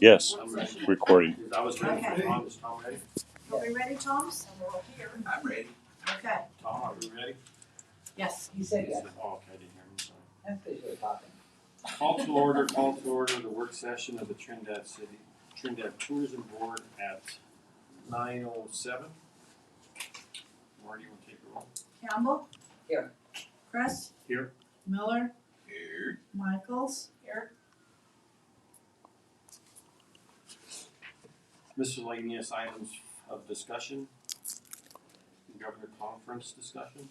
Yes, recording. I was ready for Okay. Tom. Is Tom ready? Are we ready, Tom? I'm ready. Okay. Tom, are we ready? Yes. He said yes. Oh, okay, I didn't hear him, sorry. That's because you're talking. Call to order the work session of the Trinidad Tourism Board at 9:07. Marty, you want to take the roll? Campbell? Here. Chris? Here. Miller? Here. Michaels? Here. Miscellaneous items of discussion. Governor conference discussion.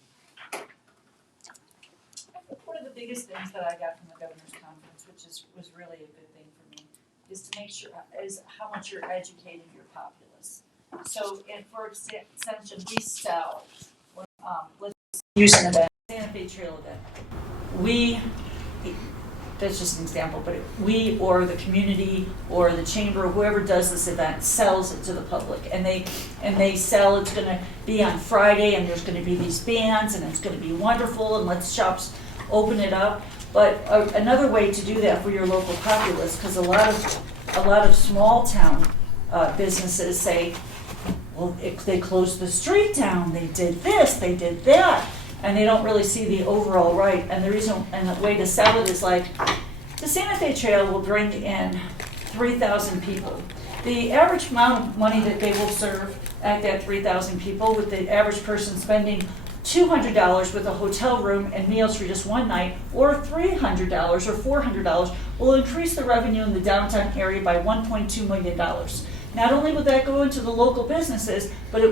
One of the biggest things that I got from the governor's conference, which was really a good thing for me, is to make sure, is how much you're educating your populace. So, for extension, we sell, let's use an event, Santa Fe Trail event. That's just an example, but we or the community or the chamber or whoever does this event sells it to the public, and they sell it's going to be on Friday, and there's going to be these bands, and it's going to be wonderful, and let's shops open it up. But another way to do that for your local populace, because a lot of small town businesses say, well, they closed the street down, they did this, they did that. And they don't really see the overall right. And the reason, and the way to sell it is like, the Santa Fe Trail will bring in 3,000 people. The average amount of money that they will serve at that 3,000 people, with the average person spending $200 with a hotel room and meals for just one night, or $300 or $400, will increase the revenue in the downtown area by $1.2 million. Not only will that go into the local businesses, but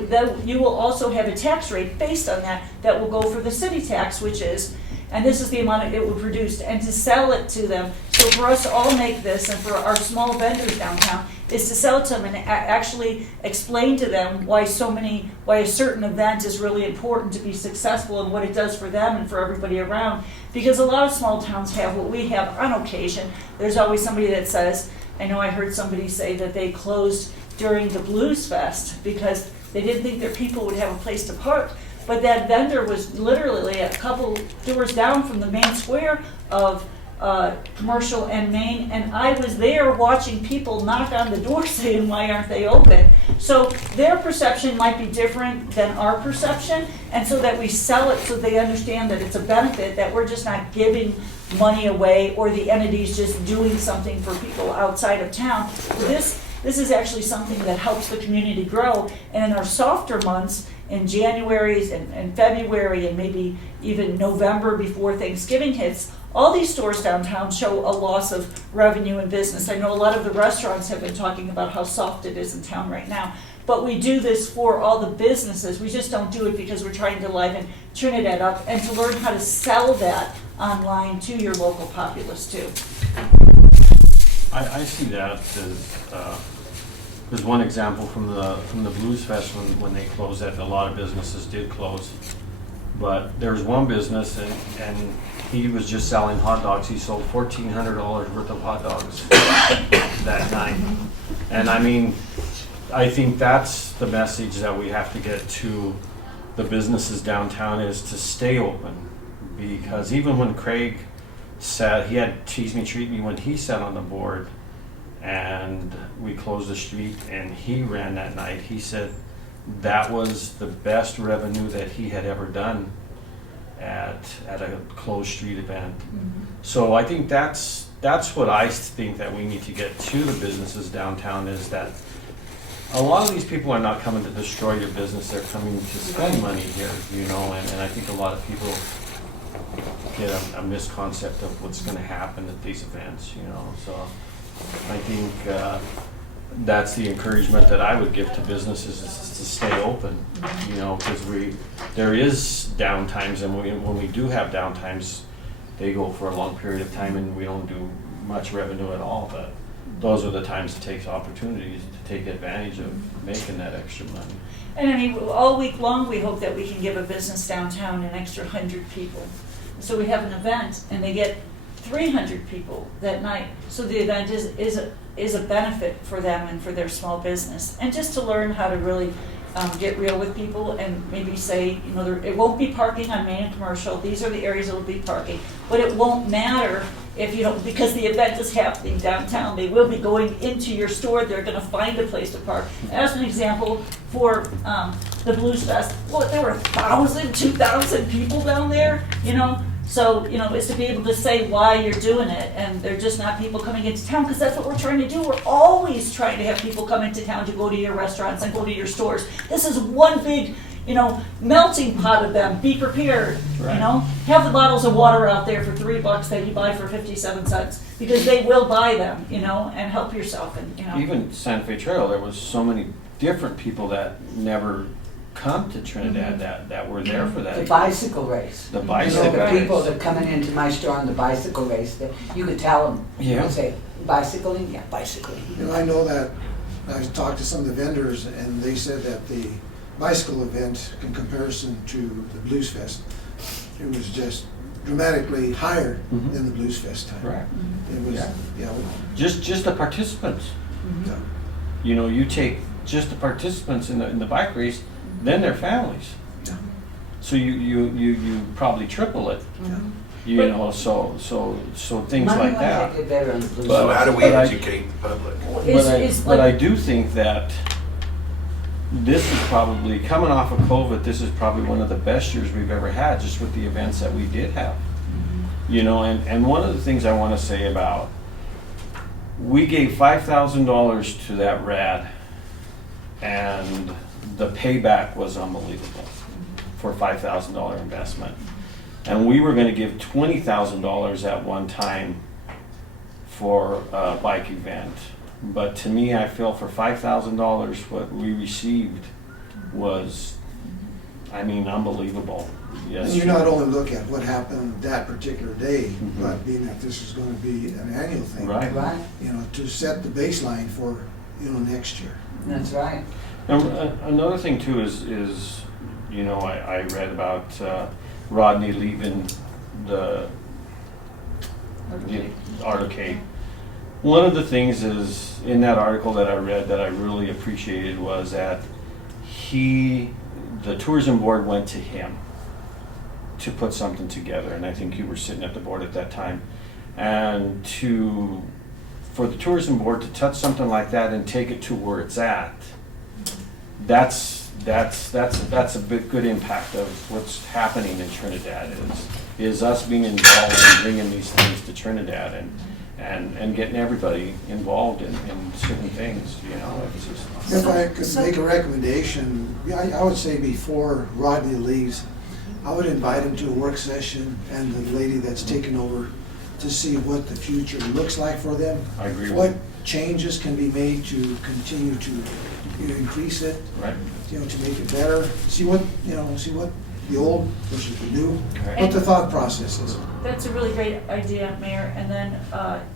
you will also have a tax rate based on that will go for the city tax, which is, and this is the amount it would produce, and to sell it to them. So for us to all make this, and for our small vendors downtown, is to sell it to them and actually explain to them why a certain event is really important to be successful and what it does for them and for everybody around. Because a lot of small towns have what we have on occasion. There's always somebody that says, I know I heard somebody say that they closed during the Blues Fest because they didn't think their people would have a place to park. But that vendor was literally a couple doors down from the main square of Commercial and Main, and I was there watching people knock on the door saying, why aren't they open? So their perception might be different than our perception, and so that we sell it so they understand that it's a benefit, that we're just not giving money away or the entity's just doing something for people outside of town. This is actually something that helps the community grow, and in our softer months, in January and February and maybe even November before Thanksgiving hits, all these stores downtown show a loss of revenue and business. I know a lot of the restaurants have been talking about how soft it is in town right now, but we do this for all the businesses. We just don't do it because we're trying to liven Trinidad up and to learn how to sell that online to your local populace too. I see that as one example from the Blues Fest when they closed that. A lot of businesses did close, but there was one business and he was just selling hot dogs. He sold $1,400 worth of hot dogs that night. And I mean, I think that's the message that we have to get to the businesses downtown, is to stay open. Because even when Craig said, he had Tease Me Treat Me when he sat on the board and we closed the street and he ran that night, he said that was the best revenue that he had ever done at a closed street event. Mm-hmm. So I think that's what I think that we need to get to the businesses downtown, is that a lot of these people are not coming to destroy your business, they're coming to spend money here, you know, and I think a lot of people get a misconcept of what's going to happen at these events, you know. So I think that's the encouragement that I would give to businesses, is to stay open, you know, because there is downtimes, and when we do have downtimes, they go for a long period of time and we don't do much revenue at all. But those are the times to take opportunities to take advantage of making that extra money. And I mean, all week long, we hope that we can give a business downtown an extra 100 people. So we have an event, and they get 300 people that night. So the event is a benefit for them and for their small business. And just to learn how to really get real with people and maybe say, you know, it won't be parking on Main and Commercial. These are the areas that will be parking. But it won't matter if you don't, because the event is happening downtown, they will be going into your store, they're gonna find a place to park. As an example, for, the Blues Fest, well, there were 1,000, 2,000 people down there, you know? So, you know, is to be able to say why you're doing it, and they're just not people coming into town, because that's what we're trying to do. We're always trying to have people come into town to go to your restaurants and go to your stores. This is one big, you know, melting pot of them. Be prepared, you Right. know? Have the bottles of water out there for $3 that you buy for 57 cents, because they will buy them, you know, and help yourself, and, you know. Even Santa Fe Trail, there was so many different people that never come to Trinidad that were there for The that. bicycle race. The You know, bicycle the people race. that coming into my store on the bicycle race, that you could tell them. You Yeah. could say, bicycling? Yeah, bicycling. You know, I know that, I talked to some of the vendors, and they said that the bicycle event, in comparison to the Blues Fest, it was just dramatically higher Mhm. than the Blues Fest time. Right. It was, Yeah. yeah, Just the participants. yeah. You know, you take just the participants in the bike race, then their families. Yeah. So you probably triple it. You But- know, so things Money like might that. make it better on the Blues But- So Fest. how do we but I- educate the public? But I do think that this is probably, coming off of COVID, this is probably one of the best years we've ever had, just with the events that we did have. You know, and one of the things I want to say about, we gave $5,000 to that RAD, and the payback was unbelievable for a $5,000 investment. And we were going to give $20,000 at one time for a bike event. But to me, I feel for $5,000, what we received was, I mean, unbelievable. Yes. And you not only look at what happened that particular day, Mhm. but being that this is gonna be an annual thing. Right. Right, You know, to set the baseline for, you know, next year. that's right. And another thing too is, you know, I read about Rodney leaving the Arcade. One of the things is, in that article that I read that I really appreciated, was that the tourism board went to him to put something together, and I think you were sitting at the board at that time, and for the tourism board to touch something like that and take it to where it's at, that's a big good impact of what's happening in Trinidad, is us being involved in bringing these things to Trinidad and getting everybody involved in certain things, you know. It's just, If I could make a recommendation, yeah, I would say before Rodney leaves, I would invite him to a work session and the lady that's taken over to see what the future looks like for them. I agree with What you. changes can be made to continue to, you know, increase it, Right? you know, to make it better. See what the old versus the new, Right. what the thought process is. That's a really great idea, Mayor, and then,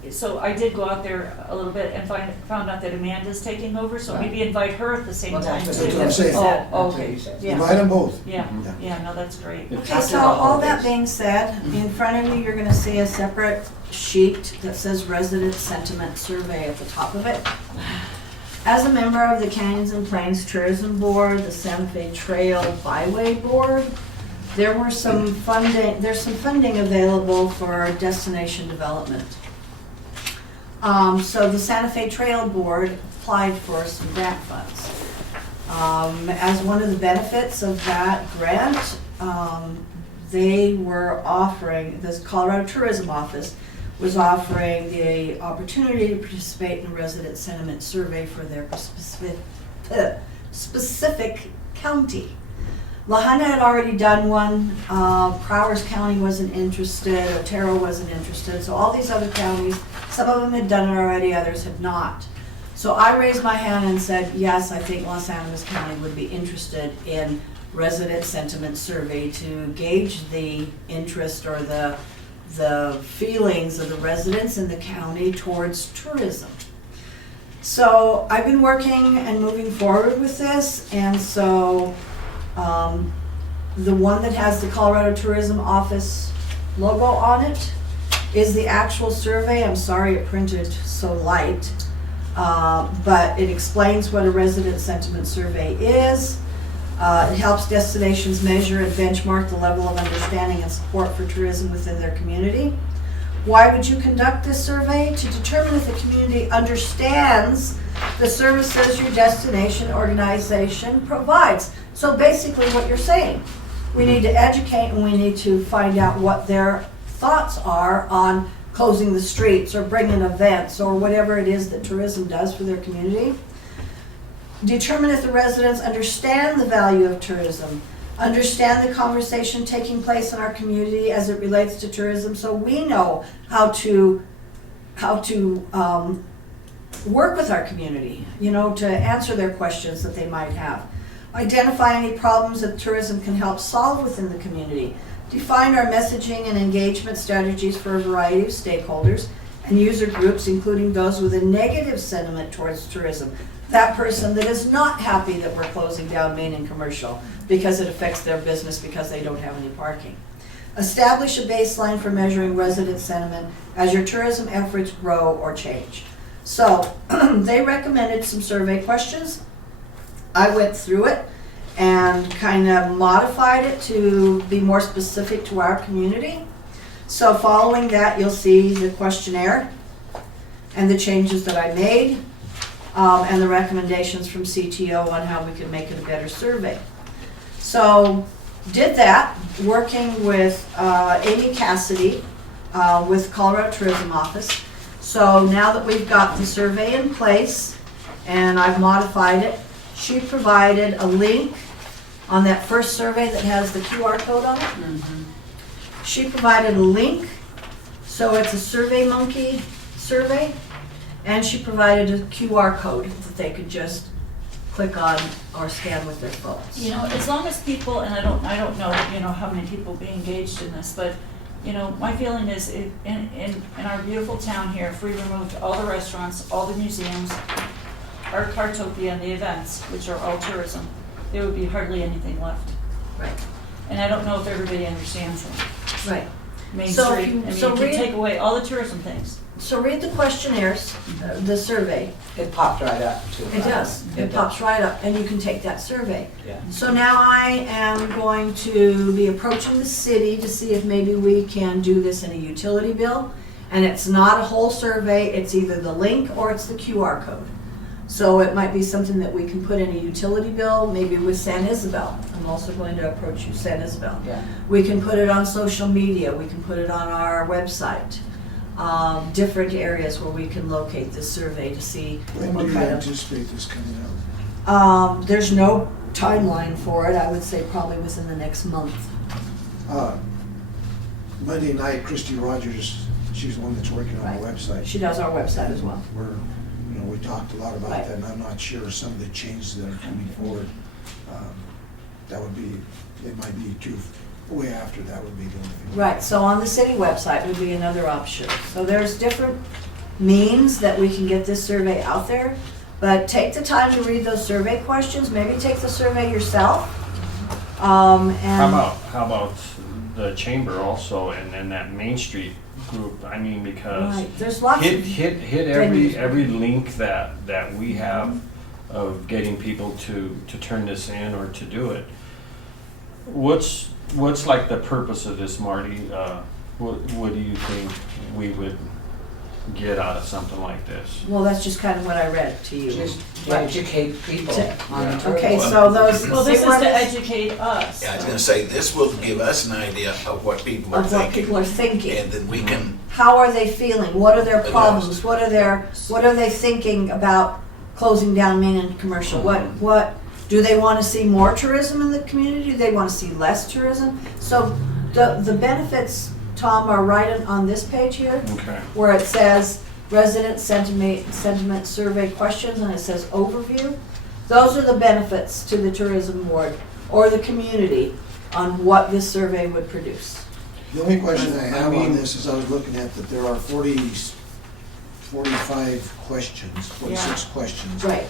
so I did go out there a little bit and found out that Amanda's taking over, so maybe invite her at the same Well, time that's too. what I'm saying. Oh, That's what okay, you said. yeah, Invite them both. yeah, Mhm. yeah, no, that's great. Yeah. Okay, After so the all that holidays. being said, in front of you, you're gonna see a separate sheet that says resident sentiment survey at the top of it. As a member of the Canyons and Plains Tourism Board, the Santa Fe Trail Byway Board, there's some funding available for destination development. So the Santa Fe Trail Board applied for some grant funds. As one of the benefits of that grant, they were offering, the Colorado Tourism Office was offering the opportunity to participate in a resident sentiment survey for their specific county. Lahaina had already done one, Prowers County wasn't interested, Otero wasn't interested, so all these other counties, some of them had done it already, others had not. So I raised my hand and said, yes, I think Los Angeles County would be interested in resident sentiment survey to gauge the interest or the feelings of the residents in the county towards tourism. So I've been working and moving forward with this, and so the one that has the Colorado Tourism Office logo on it is the actual survey. I'm sorry it printed so light, but it explains what a resident sentiment survey is. It helps destinations measure and benchmark the level of understanding and support for tourism within their community. Why would you conduct this survey? To determine if the community understands the services your destination organization provides. So basically what you're saying, we need to educate and we need to find out what their thoughts are on closing the streets or bringing events or whatever it is that tourism does for their community. Determine if the residents understand the value of tourism, understand the conversation taking place in our community as it relates to tourism, so we know how to work with our community, to answer their questions that they might have. Identify any problems that tourism can help solve within the community. Define our messaging and engagement strategies for a variety of stakeholders and user groups, including those with a negative sentiment towards tourism. That person that is not happy that we're closing down Main and Commercial because it affects their business because they don't have any parking. Establish a baseline for measuring resident sentiment as your tourism efforts grow or change. So they recommended some survey questions. I went through it and kind of modified it to be more specific to our community. So following that, you'll see the questionnaire and the changes that I made, and the recommendations from CTO on how we can make it a better survey. So did that, working with Amy Cassidy with Colorado Tourism Office. So now that we've got the survey in place and I've modified it, she provided a link on that first survey that has the QR code on it. She provided a link, so it's a SurveyMonkey survey, and she provided a QR code that they could just click on or scan with their phones. As long as people, and I don't know, how many people be engaged in this, but, my feeling is in our beautiful town here, if we removed all the restaurants, all the museums, our Cartopia and the events, which are all tourism, there would be hardly anything left. Right. And I don't know if everybody understands that. Right. Main So Street, if you take away all the tourism things. So read the questionnaires, the survey. It popped right up too. It does. It pops right up, and you can take that survey. Yeah. So now I am going to be approaching the city to see if maybe we can do this in a utility bill. And it's not a whole survey, it's either the link or it's the QR code. So it might be something that we can put in a utility bill, maybe with San Isabel. I'm also going to approach you, San Isabel. Yeah. We can put it on social media, we can put it on our website. Different areas where we can locate this survey to see When what do you kind of. anticipate this coming out? There's no timeline for it. I would say probably within the next month. Monday night, Christy Rogers, she's the one that's working on the Right. website. She does our website as well. We talked a lot about Right. that, and I'm not sure some of the changes that are coming forward. That would be, it might be too, way after that would be the only thing. Right, so on the city website would be another option. So there's different means that we can get this survey out there, but take the time to read those survey questions, maybe take the survey yourself. And How about the chamber also, and then that Main Street group? I mean, because Right, there's lots of. hit every link that we have of getting people to turn this in or to do it. What's like the purpose of this, Marty? What do you think we would get out of something like this? Well, that's just kind of what I read to you. Just to educate people on the tourism. Okay, so those. Well, this is what to educate us. Yeah, I was gonna say, this will give us an idea of what people are Of what people thinking. are thinking. And then we can, How are they feeling? What are their It problems? does. What are they thinking about closing down Main and Commercial? What do they want to see more tourism in the community? Do they want to see less tourism? So the benefits, Tom, are right on this page here, Okay. where it says resident sentiment survey questions, and it says overview. Those are the benefits to the tourism board or the community on what this survey would produce. The only question I I have mean- on this is I was looking at that there are 45 questions, 46 questions. Right.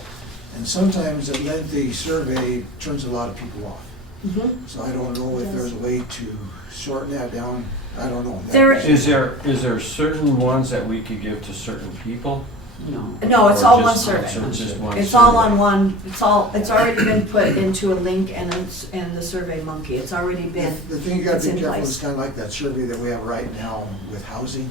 And sometimes a lengthy survey turns a lot of people off. Mhm. So I don't know if there's a way to shorten that down. I don't know. There- Is there certain ones that we could give to certain people? No, it's Or all one just- survey. so it's just one It's all survey. on one, it's already been put into a link and the Survey Monkey. It's already been, The thing you gotta it's be in careful place. is kinda like that survey that we have right now with housing,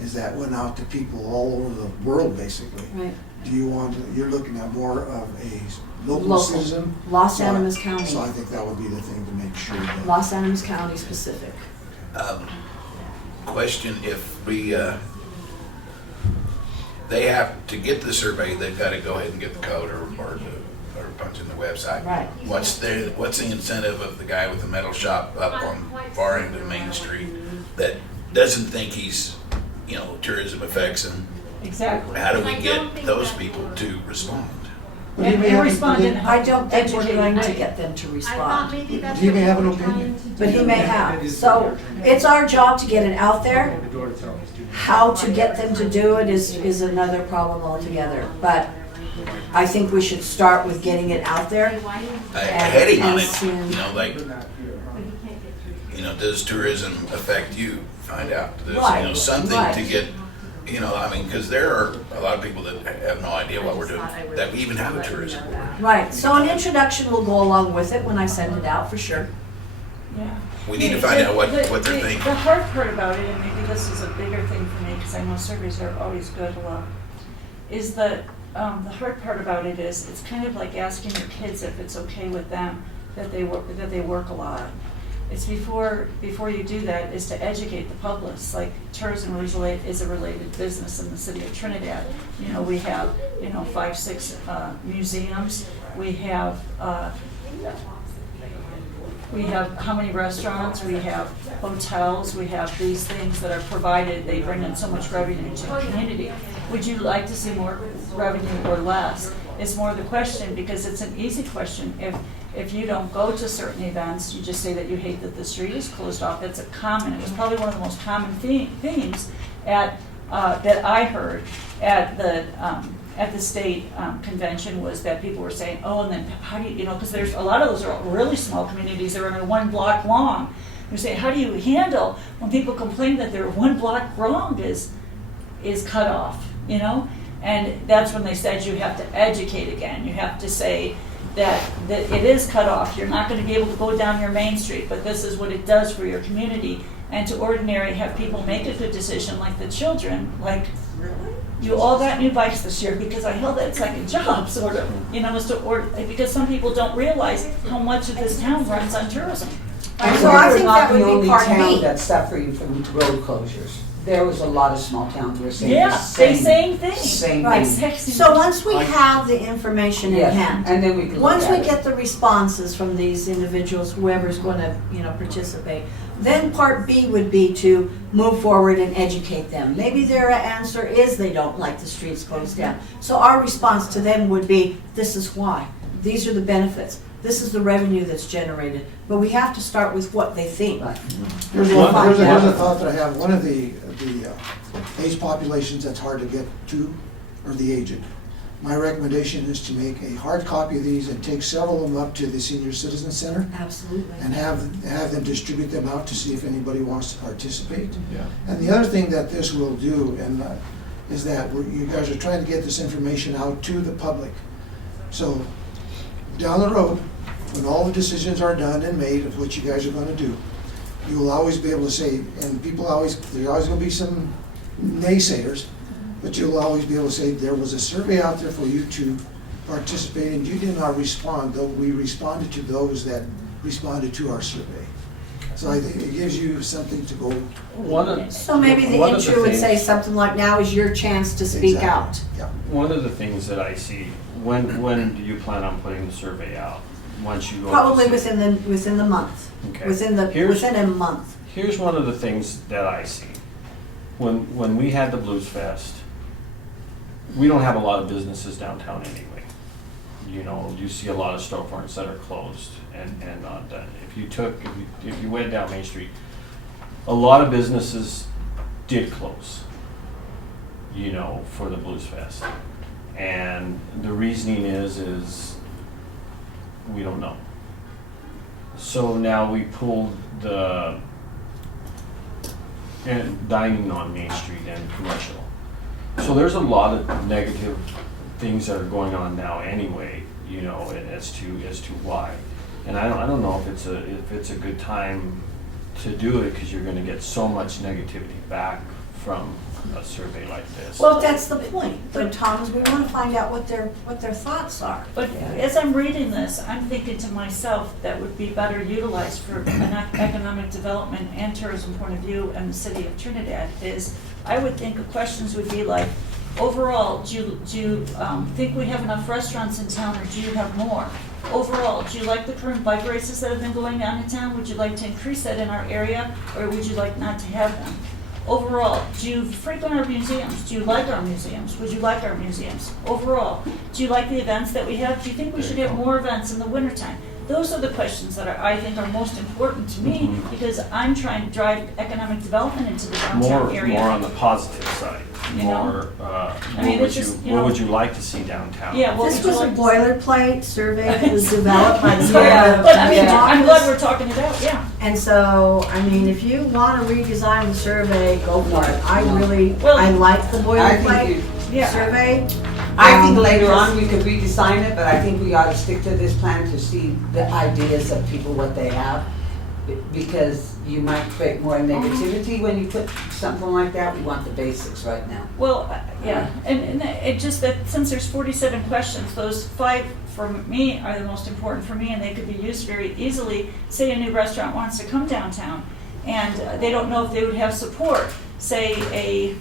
is that went out to people all over the world, basically. right, Do you want, you're looking at more of a local Local. citizen? Los So I- Animas County. So I think that would be the thing to make sure that. Los Animas County specific. Question, if we, they have to get the survey, they've gotta go ahead and get the code or punch in the website. Right. What's the incentive of the guy with the metal shop up on far end of Main Street that doesn't think he's, tourism affects him? Exactly. How do we get those people to respond? But he may And have- respond in I don't think we're educated going to way. get them to I thought respond, maybe that's He what may we have an were trying opinion. to do. but he may have. So it's our job to get it out there. How to get them to do it is another problem altogether. But I think we should start with getting it out there. A heading on And it, soon- does tourism affect you? Find out. There's, Right, something right. to get, because there are a lot of people that have no idea what we're doing, that we even have a tourism board. Right, so an introduction will go along with it when I send it out, for sure. Yeah. We need to find out what they're thinking. The hard part about it, and maybe this is a bigger thing for me, because I know surveys are always good, is that the hard part about it is, it's kind of like asking your kids if it's okay with them that they work a lot. It's before you do that, is to educate the public. Like tourism is a related business in the city of Trinidad. We have, 5, 6 museums. We have how many restaurants, we have hotels, we have these things that are provided, they bring in so much revenue to the community. Would you like to see more revenue or less? It's more the question, because it's an easy question. If you don't go to certain events, you just say that you hate that the street is closed off. It was probably one of the most common themes that I heard at the state convention, was that people were saying, oh, and then how do you, because there's a lot of those are really small communities, they're only 1 block long. You're saying, how do you handle when people complain that their 1 block long is cut off, And that's when they said you have to educate again. You have to say that it is cut off. You're not going to be able to go down your main street, but this is what it does for your community. And to ordinary have people make a good decision, like the children, like, you all got new bikes this year because I held that second job, sort of, because some people don't realize how much of this town runs on tourism. So I think that would be We're not part the only B. town that's suffering from road closures. There was a lot of small towns who were saying the Yeah, same. same thing. Same Right. thing. So once we have the information in Yes, hand, and then we can look once at we it. get the responses from these individuals, whoever's going to, participate, then part B would be to move forward and educate them. Maybe their answer is they don't like the streets closed down. So our response to them would be, this is why. These are the benefits. This is the revenue that's generated. But we have to start with what they think. Right. Here's We'll a find out. thought that I have. One of the age populations that's hard to get to are the aged. My recommendation is to make a hard copy of these and take several of them up to the Senior Citizen Center Absolutely. and have them distribute them out to see if anybody wants to participate. Yeah. And the other thing that this will do, is that you guys are trying to get this information out to the public. So down the road, when all the decisions are done and made of what you guys are gonna do, you will always be able to say, and there's always gonna be some naysayers, but you'll always be able to say, there was a survey out there for you to participate and you did not respond, though we responded to those that responded to our survey. So I think it gives you something to go. So maybe the one of intro would say things- something like, now is your chance to speak Exactly. out. Yeah. One of the things that I see, when do you plan on putting the survey out? Once you go. to Probably see- within the month. Okay. Within a month. Here's one of the things that I see. When we had the Blues Fest, we don't have a lot of businesses downtown anyway. You see a lot of storefronts that are closed and not done. If you went down Main Street, a lot of businesses did close, for the Blues Fest. And the reasoning is we don't know. So now we pulled the dining on Main Street and commercial. So there's a lot of negative things that are going on now anyway, you know, as to why. And I don't know if it's a good time to do it, because you're gonna get so much negativity back from a survey like this. Well, that's the point, but Tom, is we wanna find out what their thoughts are. But as I'm reading this, I'm thinking to myself that would be better utilized for an economic development and tourism point of view in the city of Trinidad is, I would think the questions would be like, overall, do you think we have enough restaurants in town, or do you have more? Overall, do you like the current bike races that have been going on in town? Would you like to increase that in our area, or would you like not to have them? Overall, do you frequent our museums? Do you like our museums? Would you like our museums? Overall, do you like the events that we have? Do you think we should have more events in the wintertime? Those are the questions that I think are most important to me, because I'm trying to drive economic development into the downtown area. More on the positive side. You know? What would you like to see downtown? Yeah, what This would you was a like to boilerplate survey that was developed by the see? board of But I mean, Trinidad I'm glad office. we're talking it out, yeah. And so, I mean, if you wanna redesign the survey, go for it. I Well, I like the I think boilerplate you, Yeah. survey. I think later on we could redesign it, but I think we ought to stick to this plan to see the ideas of people, what they have. Because you might create more negativity when you put something like that. We want the basics right now. Well, yeah, and it just that since there's 47 questions, those 5 for me are the most important for me, and they could be used very easily. Say a new restaurant wants to come downtown, and they don't know if they would have support. Say a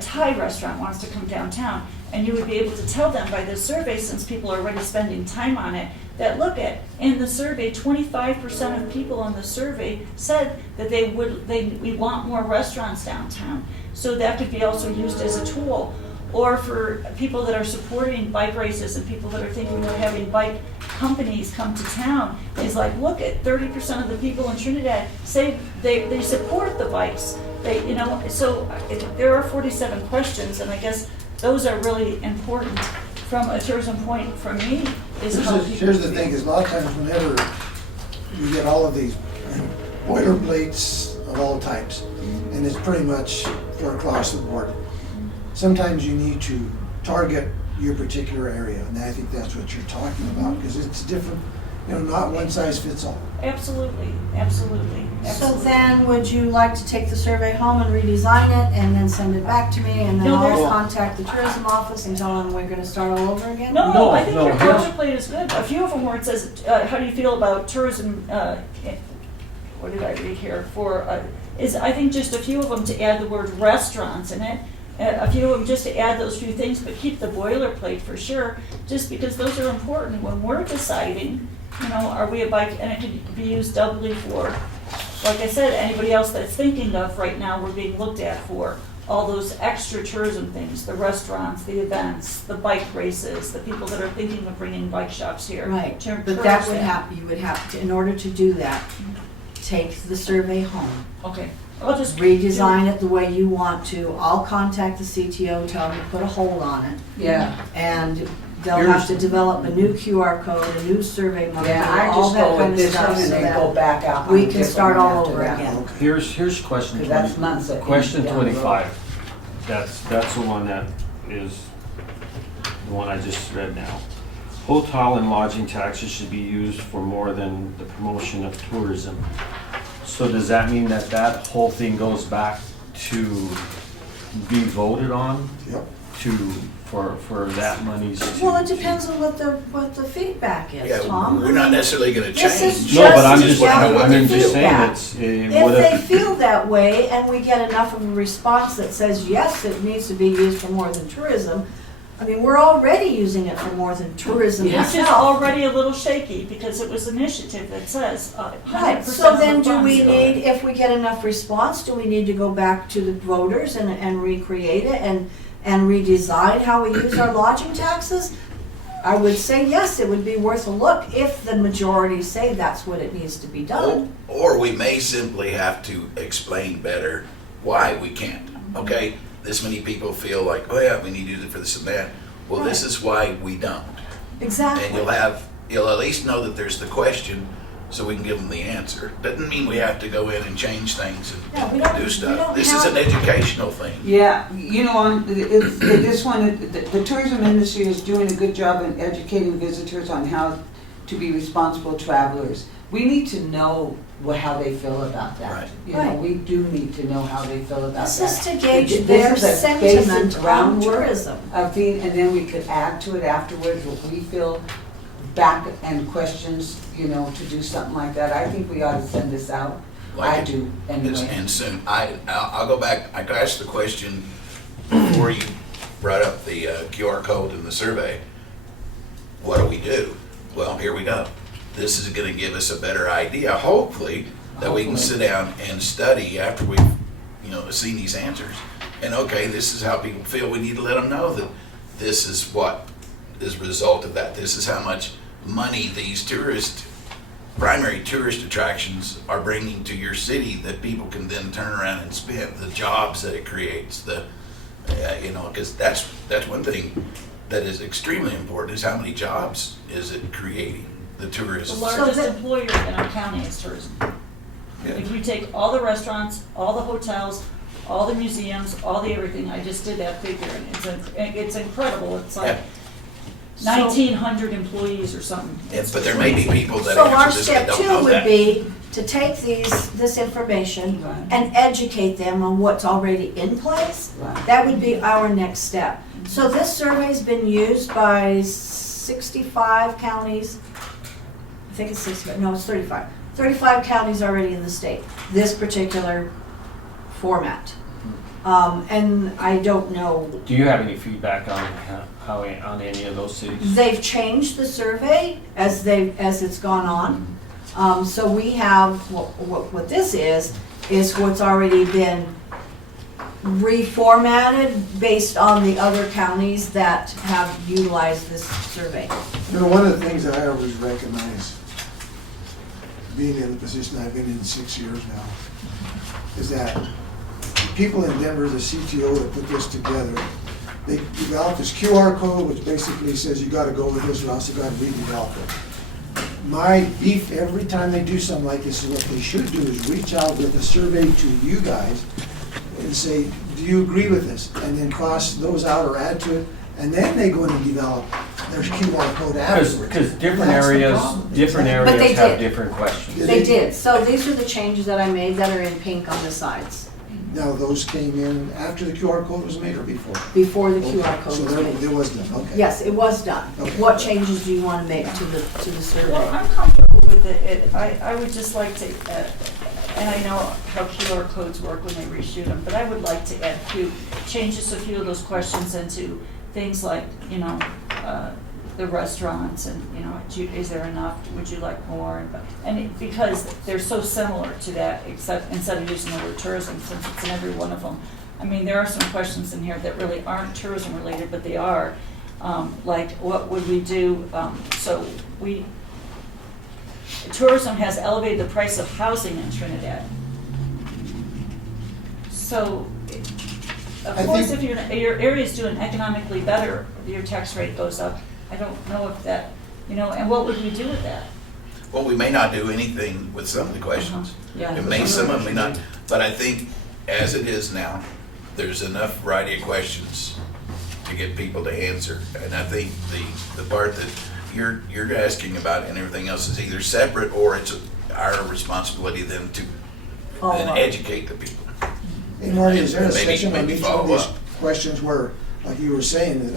Thai restaurant wants to come downtown, and you would be able to tell them by this survey, since people are already spending time on it, that look at, in the survey, 25% of people in the survey said that we want more restaurants downtown. So that could be also used as a tool. Or for people that are supporting bike races and people that are thinking of having bike companies come to town, is like, look at 30% of the people in Trinidad say they support the bikes. So there are 47 questions, and I guess those are really important from a tourism point for me. Here's the thing, is a lot of times whenever you get all of these boilerplates of all types, and it's pretty much for across the board, sometimes you need to target your particular area, and I think that's what you're talking about, because it's different, not one size fits all. Absolutely. So then, would you like to take the survey home and redesign it and then send it back to me, and then No, I'll there's- contact the tourism office and tell them we're gonna start all over again? No, I think No, your here's- boilerplate is good. A few of them where it says, how do you feel about tourism, what did I read here, I think just a few of them to add the word restaurants in it. A few of them just to add those few things, but keep the boilerplate for sure, just because those are important when we're deciding, are we a bike, and it could be used doubly for, like I said, anybody else that's thinking of right now, we're being looked at for all those extra tourism things, the restaurants, the events, the bike races, the people that are thinking of bringing bike shops here. Right, to but that encourage would you would have to, in order to do that, take the survey home. Okay, I'll just. Redesign it the way you want to. I'll contact the CTO, tell them to put a hold on it. Yeah. And they'll have to develop a new QR code, a new survey model, Yeah, I all just that go kind with of this one stuff, and so then go that back out. on we a can different start one all after over that. again. Here's question 'Cause that's 20. months that Question down the road. 25. That's the one that is the one I just read now. Hotel and lodging taxes should be used for more than the promotion of tourism. So does that mean that whole thing goes back to be voted on Yep. for that money's to? Well, it depends on what the feedback is, Yeah, Tom. we're not necessarily gonna This is change. No, but I'm just just, to gather I'm the just saying feedback. it's, If they feel that way and we get enough of a response that says, yes, it needs to be used for more than tourism, I mean, we're already using it for more than tourism Which is itself. already a little shaky, because it was initiative that says 100% Right, so of then the do we funds. need, if we get enough response, do we need to go back to the voters and recreate it and redesign how we use our lodging taxes? I would say yes, it would be worth a look if the majority say that's what it needs to be done. Or we may simply have to explain better why we can't, okay? This many people feel like, oh yeah, we need to use it for this and that. Well, this is why we don't. Exactly. And you'll at least know that there's the question, so we can give them the answer. Doesn't mean we have to go in and change things Yeah, we and don't- do we stuff. don't This is have- an educational thing. Yeah, you know, this one, the tourism industry is doing a good job in educating visitors on how to be responsible travelers. We need to know how they feel about that. Right. You know, Right. we do need to know how they feel about that. This is to gauge This their is a basic sentiment on groundwork tourism. of being, and then we could add to it afterwards what we feel back and questions, you know, to do something like that. I think we ought to send this out. I do, anyway. And soon, I'll go back, I asked the question before you brought up the QR code in the survey. What do we do? Well, here we go. This is gonna give us a better idea, hopefully, that we can sit down and study after we've, you know, seen these answers. And okay, this is how people feel, we need to let them know that this is what is a result of that. This is how much money these primary tourist attractions are bringing to your city that people can then turn around and spend, the jobs that it creates, you know, because that's one thing that is extremely important, is how many jobs is it creating, the The tourism. largest that- employer in our county is tourism. Yeah. If you take all the restaurants, all the hotels, all the museums, all the everything, I just did that figure, and it's incredible. It's like Yeah. 1,900 employees or something. But there may be people that So our answer this that step don't two know would that. be to take this information Right. and educate them on what's already in place. Right. That would be our next step. So this survey's been used by 65 counties. I think it's 65, no, it's 35. 35 counties already in the state, this particular format. And I don't know, Do you have any feedback on how, on any of those cities? they've changed the survey as it's gone on. So we have, what this is what's already been reformatted based on the other counties that have utilized this survey. You know, one of the things that I always recognize, being in the position I've been in 6 years now, is that people in Denver, the CTO that put this together, they developed this QR code, which basically says you gotta go with this or else you gotta redevelop it. My beef every time they do something like this is what they should do is reach out with a survey to you guys and say, do you agree with this? And then cross those out or add to it, and then they go in and develop their QR code afterwards. Because different That's the areas, problem. different But they areas have did. different questions. They did, so these are the changes that I made that are in pink on the sides, Now, those came in after the QR code was made or before? before the QR code So was there, made. there was none, okay. Yes, it was done. Okay. What changes do you want to make to the Well, survey? I'm comfortable with it. I would just like to, and I know how QR codes work when they reshoot them, but I would like to add changes a few of those questions into things like, you know, the restaurants and, you know, is there enough, would you like more? Because they're so similar to that, except instead of using the word tourism, since it's in every one of them. I mean, there are some questions in here that really aren't tourism related, but they are. Like, what would we do, tourism has elevated the price of housing in Trinidad. So, of I course, think- if your area is doing economically better, your tax rate goes up. I don't know if that, you know, and what would we do with that? Well, we may not do anything with some of the questions. Yeah. Some of them may not, but I think as it is now, there's enough variety of questions to get people to answer. And I think the part that you're asking about and everything else is either separate or it's our responsibility then to Follow then up. educate the people. Hey Marty, is there a And maybe- section on maybe each one of follow these up. questions where, like you were saying,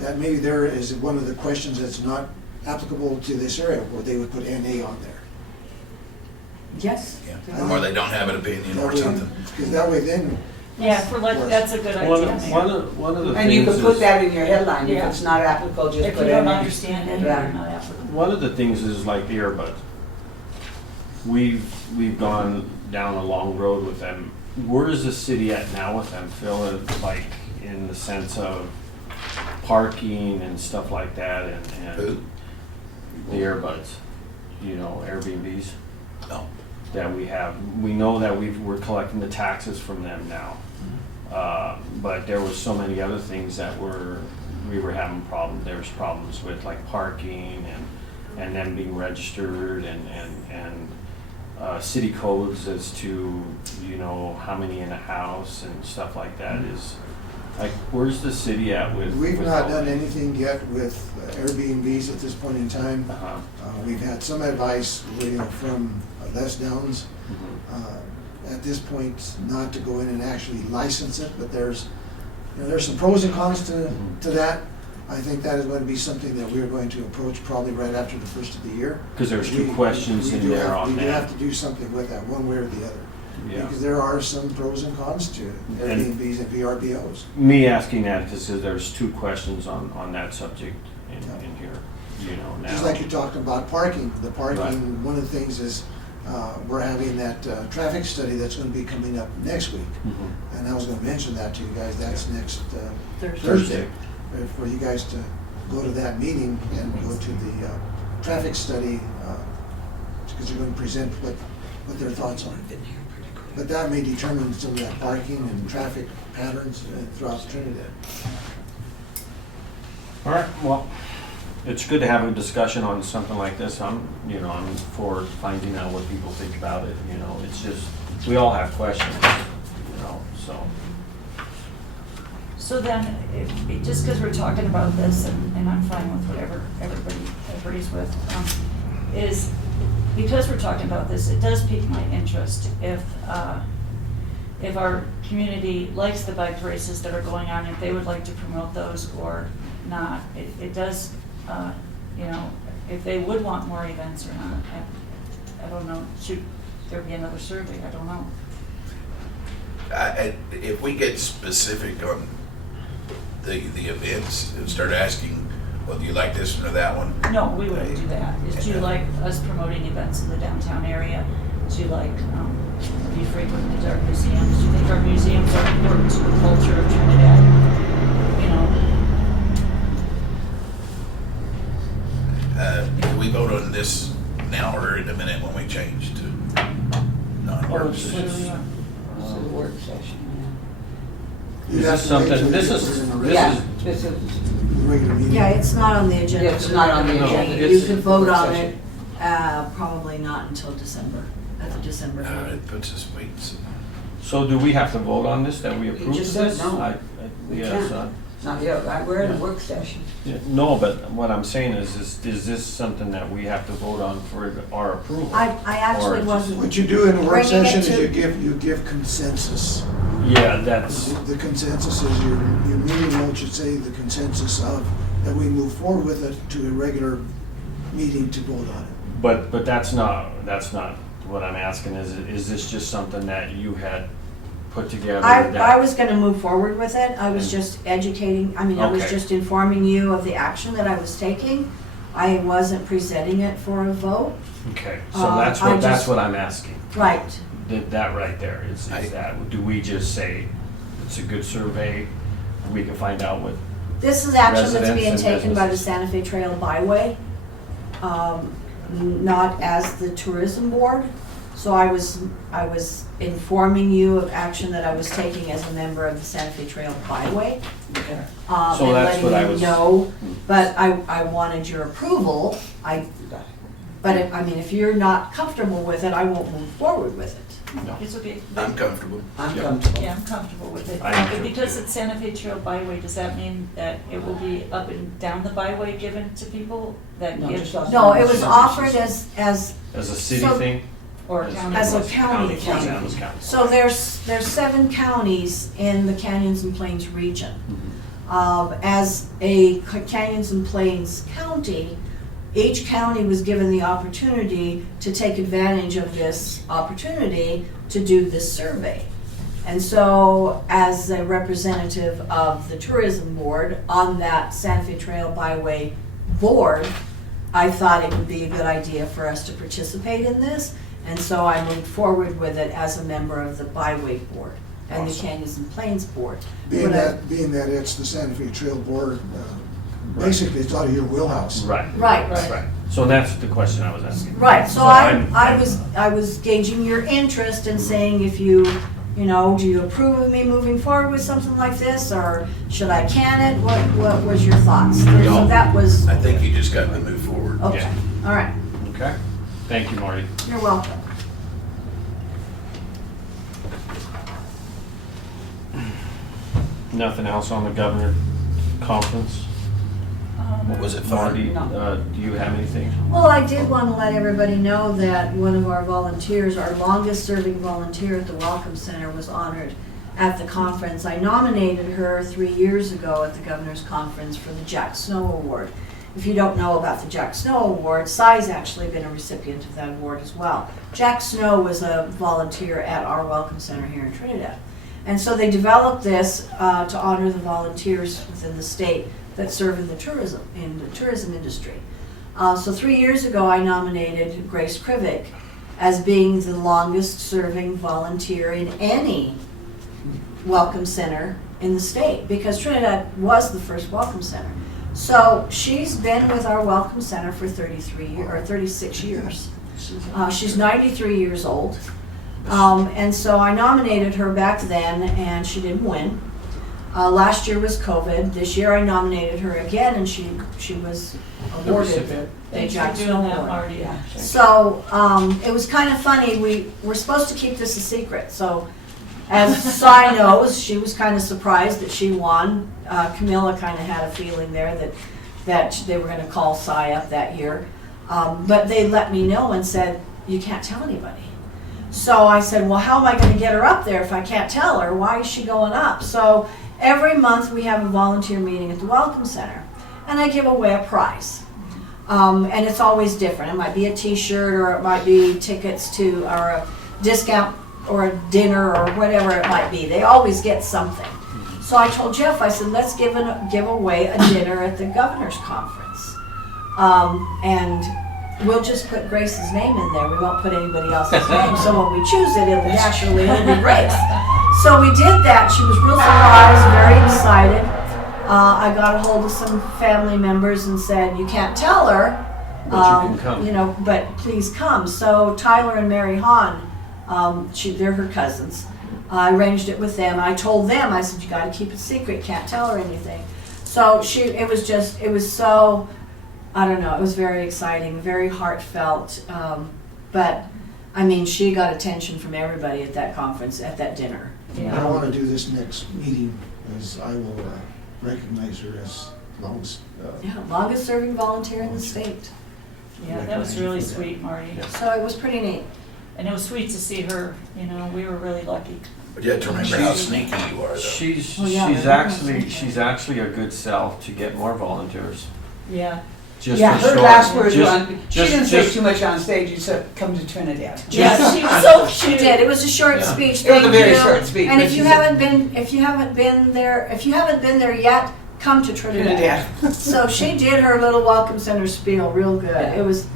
that maybe there is one of the questions that's not applicable to this area, where they would put NA on there? Yes. Yeah, or they don't have an opinion or something. Because that way then, Yeah, that's a good One idea. of, one of, one of the And you things could put is, that in your headline, if Yeah. it's not applicable, just If put you it in. don't understand it, Yeah. you're not applicable. one of the things is like the earbuds. We've gone down a long road with them. Where is the city at now with them, Phil, like in the sense of parking and stuff like that and Who? the earbuds, you know, Airbnbs No. that we have. We know that we're collecting the taxes from them now. But there was so many other things that we were having problems. There was problems with like parking and and them being registered and city codes as to, you know, how many in a house and stuff like that is, like, where's the city at with? We've with not all done that? anything yet with Airbnbs at this point in time. Uh-huh. We've had some advice, you know, from Les Downs. Mhm. At this point, not to go in and actually license it, but there's some pros and cons to that. I think that is going to be something that we're going to approach probably right after the first of the year. Because there's two questions in there on We do have that. to do something with that, one way or the other. Yeah. Because there are some pros and cons to And- Airbnbs and VRBOs. Me asking that is because there's two questions on that subject in here, you know, now. Just like you're talking about parking, the parking, Right. one of the things is, we're having that traffic study that's gonna be coming up next week. Mhm. And I was gonna mention that to you guys, that's next Thursday. Thursday, for you guys to go to that meeting and go to the traffic study, because you're gonna present what their thoughts are. But that may determine some of that parking and traffic patterns throughout Trinidad. All right, well, it's good to have a discussion on something like this. I'm for finding out what people think about it, you know, it's just, we all have questions, you know, so. So then, just because we're talking about this, and I'm fine with whatever everybody agrees with, is because we're talking about this, it does pique my interest if our community likes the bike races that are going on, if they would like to promote those or not. It does, you know, if they would want more events or not. I don't know, should there be another survey? I don't know. If we get specific on the events and start asking, well, do you like this one or that one? No, we wouldn't do that. Do you like us promoting events in the downtown area? Do you like, do you frequent our museums? Do you think our museums are important to the culture of Trinidad? You know, Do we vote on this now or in a minute when we change to non-work it's session? just- It's a work session, Is this something, this is, yeah. This is, Regular meeting. Yeah, it's not on the agenda. Yeah, it's not on the No, agenda. You it's- could vote on Session. it, probably not until December, at the December meeting. It puts us weeks. so do we have to vote on this, that we approve just this? said no. We Yes, can't. Not yet, right? We're in a work session. yeah, no, but what I'm saying is this something that we have to vote on for our approval? I actually Or- wasn't. What you do in a work Bringing it session is to- you give consensus. Yeah, that's, The consensus is your meeting note should say the consensus of, that we move forward with it to a regular meeting to vote on it. but that's not what I'm asking, is this just something that you had put together? I that- was gonna move forward with it, I was just educating, I was Okay. just informing you of the action that I was taking. I wasn't presenting it for a vote. Okay, so that's I that's just- what I'm asking. Right. That right there, is that, do we just say it's a good survey, we can find out what, This is action that's Residents being and taken by the businesses. Santa Fe Trail Byway, not as the tourism board. So I was informing you of action that I was taking as a member of the Santa Fe Trail Byway. So that's what I And was- letting you know, but I wanted your approval. But if you're not comfortable with it, I won't move forward with it. no. it's okay. I'm comfortable. I'm Yeah. comfortable. Yeah, I'm comfortable with it. I am But too. because it's Santa Fe Trail Byway, does that mean that it will be up and down the byway given to people that No, give, just us. No, it was offered as, As a city So- thing? or county? As a county County, thing. County. so there's 7 counties in the Canyons and Plains region. Mhm. As a Canyons and Plains county, each county was given the opportunity to take advantage of this opportunity to do this survey. And so, as a representative of the tourism board on that Santa Fe Trail Byway board, I thought it would be a good idea for us to participate in this. And so I moved forward with it as a member of the Byway board and the Awesome. Canyons and Plains board. Being What I- that it's the Santa Fe Trail Board, basically it's out of your wheelhouse. Right. Right. Right. So that's the question I was asking. Right, so I'm- I was gauging your interest and saying if you do you approve of me moving forward with something like this, or should I can it? What was your thoughts? So No. that was, I think you just got to move forward. okay. Yeah. So All right, Okay? Thank you, Marty. you're welcome. Nothing else on the governor conference? Was it fun? Marty, do you have anything? Well, I did want to let everybody know that one of our volunteers, our longest serving volunteer at the Welcome Center, was honored at the conference. I nominated her 3 years ago at the Governor's Conference for the Jack Snow Award. If you don't know about the Jack Snow Award, Cy's actually been a recipient of that award as well. Jack Snow was a volunteer at our Welcome Center here in Trinidad. And so they developed this to honor the volunteers within the state that serve in the tourism industry. So 3 years ago, I nominated Grace Krivick as being the longest serving volunteer in any Welcome Center in the state, because Trinidad was the first Welcome Center. So she's been with our Welcome Center for 36 years. She's 93 years old. And so I nominated her back then, and she didn't win. Last year was COVID. This year I nominated her again, and she was awarded the Thanks for Jack doing Snow that, Award. Marty. Yeah. So it was kind of funny. We were supposed to keep this a secret. So as Cy knows, she was kind of surprised that she won. Camilla kind of had a feeling there that they were going to call Cy up that year. But they let me know and said, you can't tell anybody. So I said, well, how am I going to get her up there if I can't tell her? Why is she going up? So every month we have a volunteer meeting at the Welcome Center, and I give away a prize. And it's always different. It might be a t-shirt, or it might be tickets to, or a discount, or a dinner, or whatever it might be. They always get something. So I told Jeff, I said, let's give away a dinner at the Governor's Conference. And we'll just put Grace's name in there. We won't put anybody else's name. So when we choose it, it'll naturally be Grace. So we did that. She was real surprised, very excited. I got a hold of some family members and said, you can't tell her, But you can come. you know, but please come. So Tyler and Mary Hahn, they're her cousins. I arranged it with them. I told them, I said, you got to keep it secret. Can't tell her anything. So it was so, I don't know, it was very exciting, very heartfelt. But I mean, she got attention from everybody at that conference, at that dinner. I don't want to do this next meeting, as I will recognize her as longest. Longest serving volunteer in the state. Yeah, that was really sweet, Marty. So it was pretty neat. And it was sweet to see her, you know, we were really lucky. But you have to remember how sneaky you are, though. She's Oh, yeah, she's actually a good sell to get more volunteers. Yeah. Just Yeah, to her show- last words were just- on, she just- didn't say just- too much on stage, you said, come to Trinidad. Yeah, she was so She cute. did. It was a short Yeah. speech. It was a Thank very you. short speech, And but if she you said- haven't been there yet, come to Trinidad. Trinidad. So she did her little welcome center spiel real good. Yeah. It was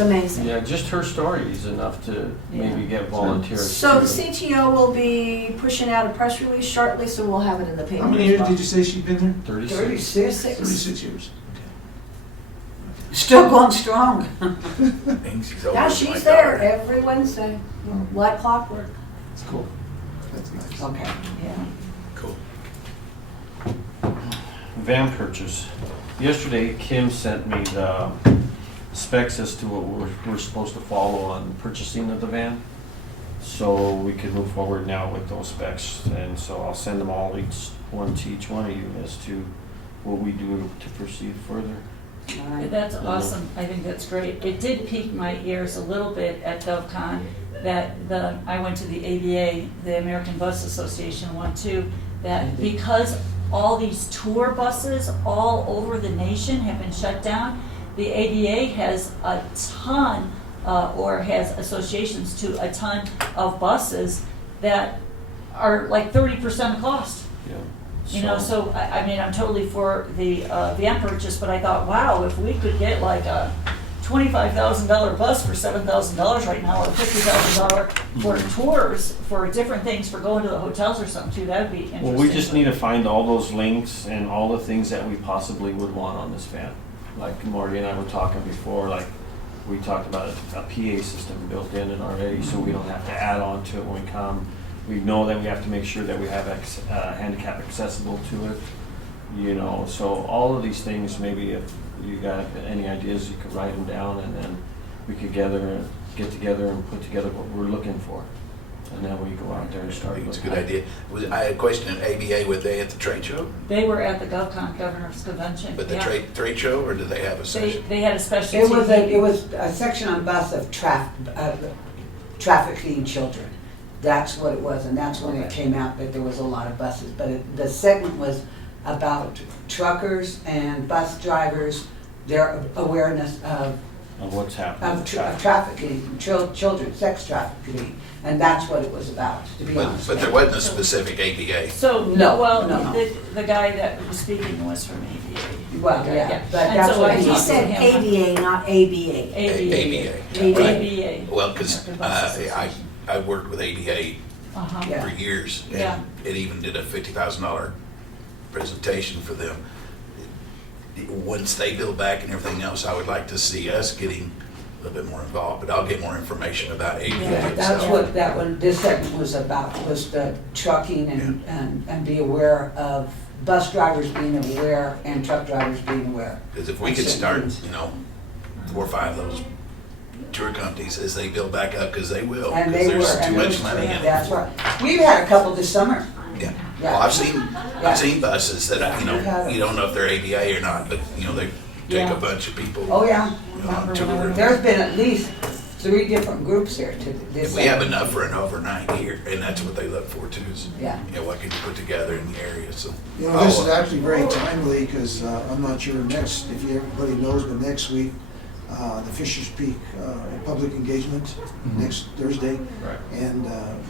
amazing. Yeah, just her story is enough to Yeah. maybe get volunteers. So the to- CTO will be pushing out a press release shortly, so we'll have it in the paper. How many years did you say she'd been there? 36. 36. 36 years. Still going strong. Means she's older Yeah, than she's my there daughter. every Wednesday, like clockwork. That's cool. That's nice. Okay. Yeah. Cool. Van purchase. Yesterday, Kim sent me the specs as to what we're supposed to follow on purchasing of the van. So we can move forward now with those specs, and so I'll send them all, each one to each one of you as to what we do to proceed further. That's awesome. I think that's great. It did pique my ears a little bit at GovCon that I went to the ABA, the American Bus Association one too, that because all these tour buses all over the nation have been shut down, the ABA has a ton, or has associations to a ton of buses that are like 30% the cost. Yeah. You know, so, I mean, I'm totally for the van purchase, but I thought, wow, if we could get like a $25,000 bus for $7,000 right now, or $50,000 for tours, for different things, for going to the hotels or something too, that would be interesting. Well, we just need to find all those links and all the things that we possibly would want on this van. Like Marty and I were talking before, like we talked about a PA system built in it already, so we don't have to add on to it when we come. We know that we have to make sure that we have handicap accessible to it. you know, so all of these things, maybe if you got any ideas, you could write them down, and then we could get together and put together what we're looking for. And then we go out there and I start think it's a looking. good idea. I had a question at ABA, were they at the trade show? They were at the GovCon Governor's Convention. But the yeah. trade show, or did they have a They, session? they had a special It was TV. it was a section on bus of trafficking children. That's what it was, and that's when it came out that there was a lot of buses. But the segment was about truckers and bus drivers, their awareness of what's happening. trafficking, children, sex trafficking, and that's what it was about, to be honest. But there wasn't a specific ABA. So, No, well, no. the guy that was speaking was from ABA. Well, yeah, but And that's so what I He talked to said him. ABA, not ABA. ABA. Right. ABA. Well, because American Bus Association. I worked with ABA Uh-huh. Yeah. for years, Yeah. and it even did a $50,000 presentation for them. Once they build back and everything else, I would like to see us getting a little bit more involved, but I'll get more information about ABA Yeah, that's itself. what that one, this segment was about, was the trucking and be aware of, bus drivers being aware and truck drivers being aware. Because if we could start, 4 or 5 of those tour companies as they build back up, because they will, And because they were, there's too and it much was, money in it. that's right. We've had a couple this summer. Yeah. Yeah. Well, Yeah. I've seen buses that, Yeah. you don't know if they're ABA or not, but, they take Yeah. a bunch of people. Oh, yeah. On tour. There's been at least 3 different groups here to this. If we have enough for an overnight here, and that's what they look for too, is, Yeah. what can you put together in the area, so. This is actually very timely, because I'm not sure if everybody knows, but next week, the Fisher's Peak public engagement, next Thursday. Right. And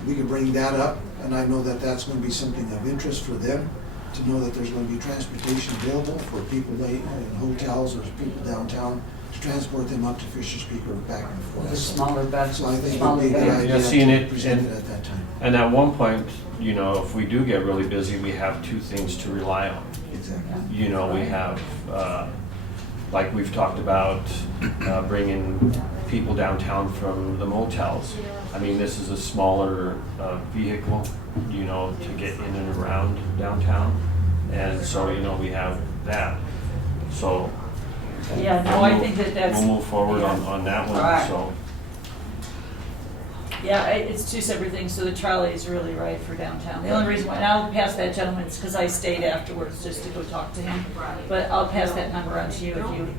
we could bring that up, and I know that that's going to be something of interest for them, to know that there's going to be transportation available for people in hotels or people downtown, to transport them up to Fisher's Peak or back and The forth. smaller bus, So I think it smaller would be a good vans. idea Yeah, seeing it to present and- it at that time. And at one point, if we do get really busy, we have 2 things to rely on. Exactly. We have, like we've talked about, bringing people downtown from the motels. I mean, this is a smaller vehicle, to get in and around downtown. And so, we have that. So. Yeah, no, I think that's. We'll move forward yeah. on that one, All right. so. Yeah, it's 2 separate things, so the trolley is really right for downtown. The only reason why, and I'll pass that gentleman, is because I stayed afterwards just to go talk to him. But I'll pass that number on to you if you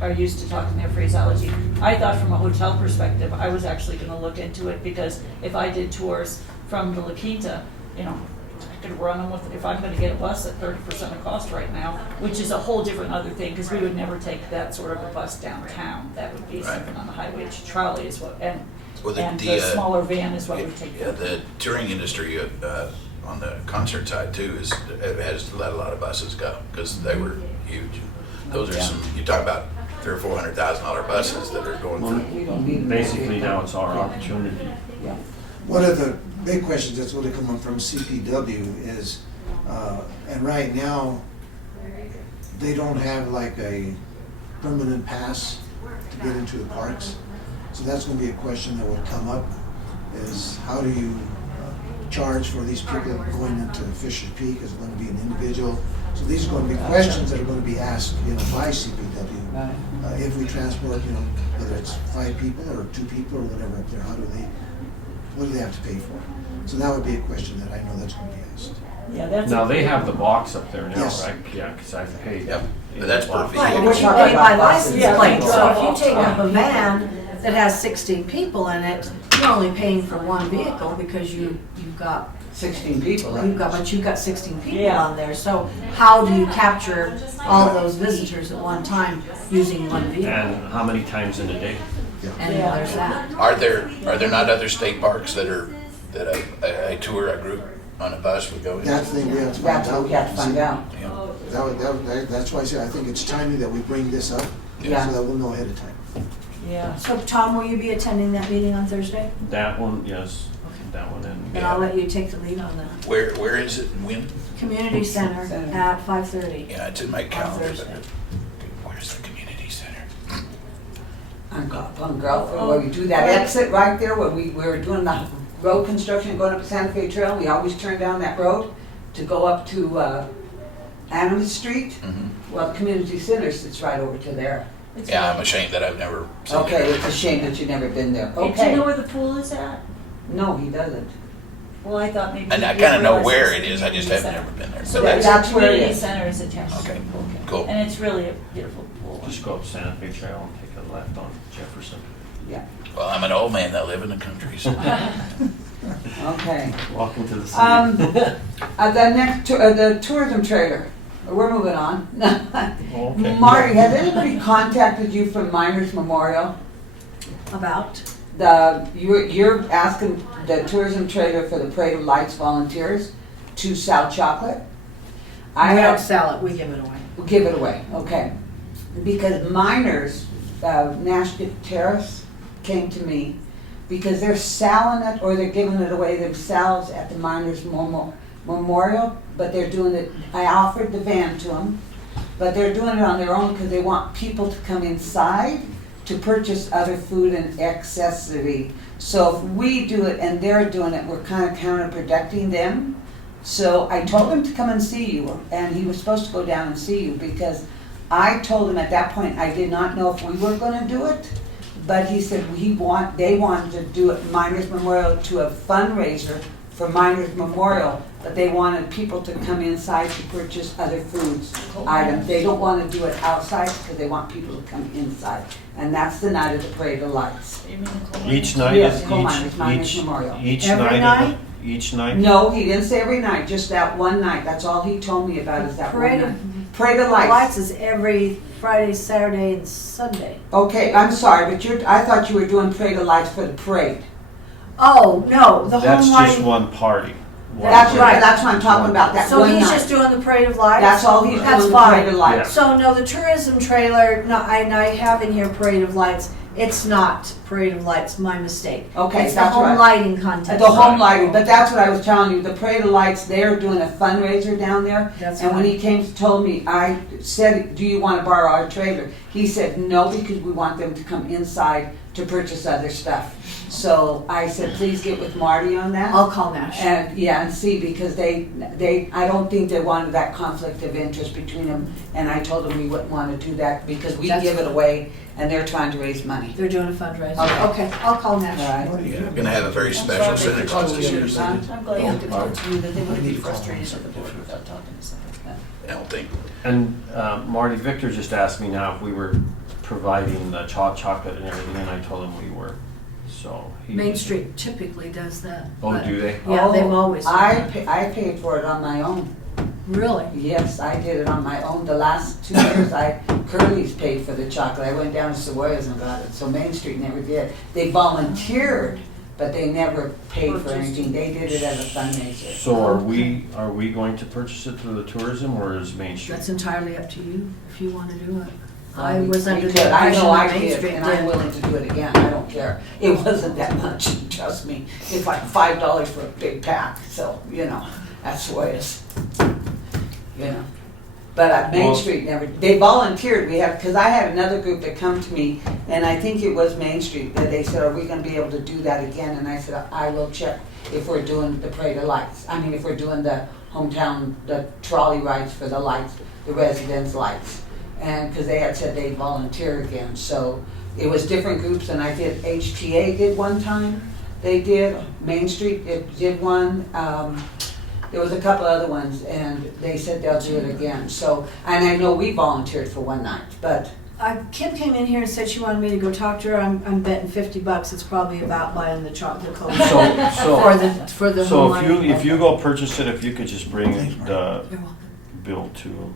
are used to talking their phraseology. I thought from a hotel perspective, I was actually gonna look into it, because if I did tours from the La Quinta, I could run them with, if I'm gonna get a bus at 30% of cost right now, which is a whole different other thing, because we would never take that sort of a bus downtown. That would be Right. something on the highway. Trolley is what, and Well, the smaller van is what we take. Yeah, the touring industry on the concert side too has let a lot of buses go, because they were huge. Those are some, you talk about $300,000 or $400,000 buses that are going for. We don't need. Basically, now it's our opportunity. Yeah. One of the big questions that's going to come up from CPW is, and right now, they don't have like a permanent pass to get into the parks. So that's going to be a question that will come up, is how do you charge for these people going into Fisher's Peak? Is it going to be an individual? So these are going to be questions that are going to be asked, by CPW. Right. If we transport, whether it's 5 people or 2 people or whatever up there, what do they have to pay for? So that would be a question that I know that's going to be asked. Yeah, that's. Now, they have the box up there now, Yes. right? Yeah, because I've paid. Yep, but that's per box. Right, vehicle. but you talking pay by about buses. license Yeah, plate, like so if you drop-off. take up a van that has 16 people in it, you're only paying for one vehicle, because you've got 16 people, right? you've got 16 people Yeah. on there. So how do you capture all of those visitors at one time using one vehicle? And how many times in a day? And Yeah. there's that. Are there not other state parks that a tour, a group on a bus would go in? That's the thing we have to find That's out. what we have to find out. Yeah. That's why I say I think it's timely that we bring this up, Yeah. so that we'll know ahead of time. Yeah. So Tom, will you be attending that meeting on Thursday? That one, yes, that one, and And I'll let you take the lead on that. Where is it and when? Community Center Center. at 5:30. Yeah, it's in my calendar, but Thursday. where's the community center? On Gulfport, where we do that exit right there, where we were doing the road construction going up Santa Fe Trail, we always turn down that road to go up to Adams Street, Mhm. well, the community center sits right over to there. Yeah, I'm ashamed that I've never seen it. Okay, it's a shame that you've never been there. Hey, do you Okay. know where the pool is at? No, he doesn't. Well, I thought maybe. And I you kind of know realized where it's it the is, I just community haven't center. never been there. So So there's that's a where it community is. center is attached to Okay. the pool. Cool. And it's really a beautiful pool. Just go up Santa Fe Trail and take a left on Jefferson. Yeah, Well, I'm an old man that live in the country, so. okay. Welcome to the city. The tourism trailer, we're moving on. Okay. Marty, has anybody contacted you from Miners Memorial? About? You're asking the tourism trailer for the Parade of Lights volunteers to sell chocolate? I We don't have, sell it, we give it away. give it away, okay. Because Miners, National Terrace came to me because they're selling it or they're giving it away themselves at the Miners Memorial, but they're doing it, I offered the van to them, but they're doing it on their own because they want people to come inside to purchase other food and accessory. So if we do it and they're doing it, we're kind of counterproducing them. So I told him to come and see you, and he was supposed to go down and see you because I told him at that point I did not know if we were gonna do it, but he said they wanted to do it Miners Memorial to a fundraiser for Miners Memorial, but they wanted people to come inside to purchase other foods items. They don't want to do it outside because they want people to come inside, and that's the night of the Parade of Lights. You mean the coal Each mine? night, Yes, coal miners, Miners each Memorial. Every night? Each night? No, he didn't say every night, just that one night. That's all he told me about is that one Parade night. of Parade of Lights. Lights is every Friday, Saturday, and Sunday. Okay, I'm sorry, but I thought you were doing Parade of Lights for the parade. Oh, no, the That's home just lighting. one party. One That's party. right, that's what I'm talking about, that So one he's night. just doing the Parade of Lights? That's all he's That's doing, the Parade fine. of Lights. So no, the tourism trailer, no, and I have in here Parade of Lights. It's not Parade of Lights, my mistake. Okay, It's the that's home right. lighting contest. The home lighting, but that's what I was telling you, the Parade of Lights, they're doing a fundraiser down there. That's And when fine. he came to told me, I said, do you want to borrow our trailer? He said, no, because we want them to come inside to purchase other stuff. So I said, please get with Marty on that. I'll call Nash. And, yeah, and see, because I don't think they wanted that conflict of interest between them. And I told them we wouldn't want to do that because we That's give it fine. away and they're trying to raise money. They're doing a fundraiser. Okay. Okay, I'll call All Nash. right? Yeah, I'm gonna have a very special Santa Claus this year, so I'm glad you told you that they wouldn't be frustrated at the board without talking to somebody. I don't think. And Marty, Victor just asked me now if we were providing the chocolate and everything, and I told him we were. So he Main Street typically does that. Oh, but- do they? Yeah, they've Oh, always. done I that. paid for it on my own. Really? Yes, I did it on my own. The last 2 years, Curly's paid for the chocolate. I went down to Savoy's and got it. So Main Street never did. They volunteered, but they never paid for anything. They did it as a fundraiser. So are we going to purchase it through the tourism or is Main Street? That's entirely up to you, if you wanna do it. Well, I was we under could. the I impression know that I Main did, Street and I'm did. willing to do it again. I don't care. It wasn't that much, trust me. It's like $5 for a big pack, so, that's the way it is. But at Main Well- Street never, they volunteered, because I had another group that come to me, and I think it was Main Street, that they said, are we gonna be able to do that again? And I said, I will check if we're doing the Parade of Lights. I mean, if we're doing the hometown, the trolley rides for the lights, the residence lights. And, because they had said they'd volunteer again, so it was different groups, and I did, HTA did one time, they did, Main Street did one, there was a couple other ones, and they said they'll do it again, so, and I know we volunteered for one night, but, Kim came in here and said she wanted me to go talk to her. I'm betting $50 it's probably about buying the chocolate coat for the So home if you go purchase it, if you could just bring the You're welcome. bill to,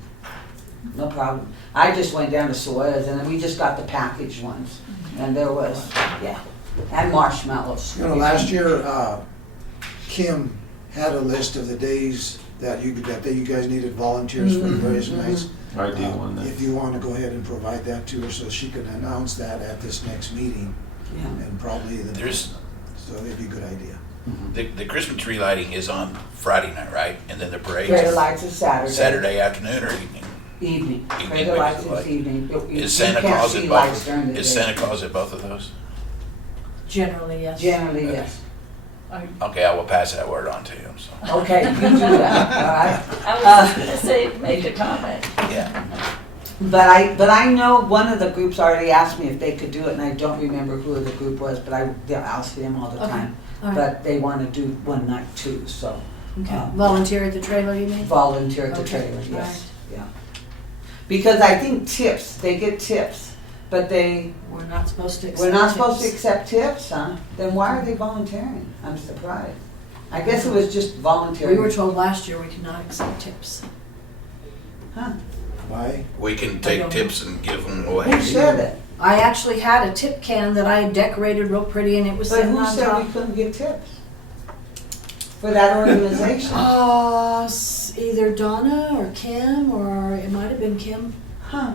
no problem. I just went down to Sawyer's, and we just got the packaged ones, and there was, yeah, and marshmallows. Last year, Kim had a list of the days that you guys needed volunteers for the various nights. I do one If you want to go ahead and provide that to her so she can announce that at this next meeting, Yeah. and probably so it'd be a good idea. The Christmas tree lighting is on Friday night, right? And then the parade Parade of is Lights is Saturday. Saturday afternoon or evening? Evening. Evening, Parade of Lights like- is evening. You Is Santa can't Claus see at lights both? during the Is day. Santa Claus at both of those? Generally, yes. Generally, yes. Okay, I will pass that word on to him, so, Okay, you do that, all right? I was gonna say, make a comment. yeah. But I know one of the groups already asked me if they could do it, and I don't remember who the group was, but I'll see them all the Okay, time. all right. But they wanna do one night too, so. Okay, volunteer at the trailer, you mean? Volunteer at the Okay, trailer, all yes, yeah. Because I think tips, they get tips, but We're not supposed to accept we're not supposed to tips. accept tips, huh? Then why are they volunteering? I'm surprised. I guess it was just voluntary. We were told last year we could not accept tips. Huh? Why? We can I take don't tips and give them away. Who said it? I actually had a tip can that I decorated real pretty and it was But sitting who on said top. we couldn't give tips? For that organization? Either Donna or Kim, or it might have been Kim. Huh?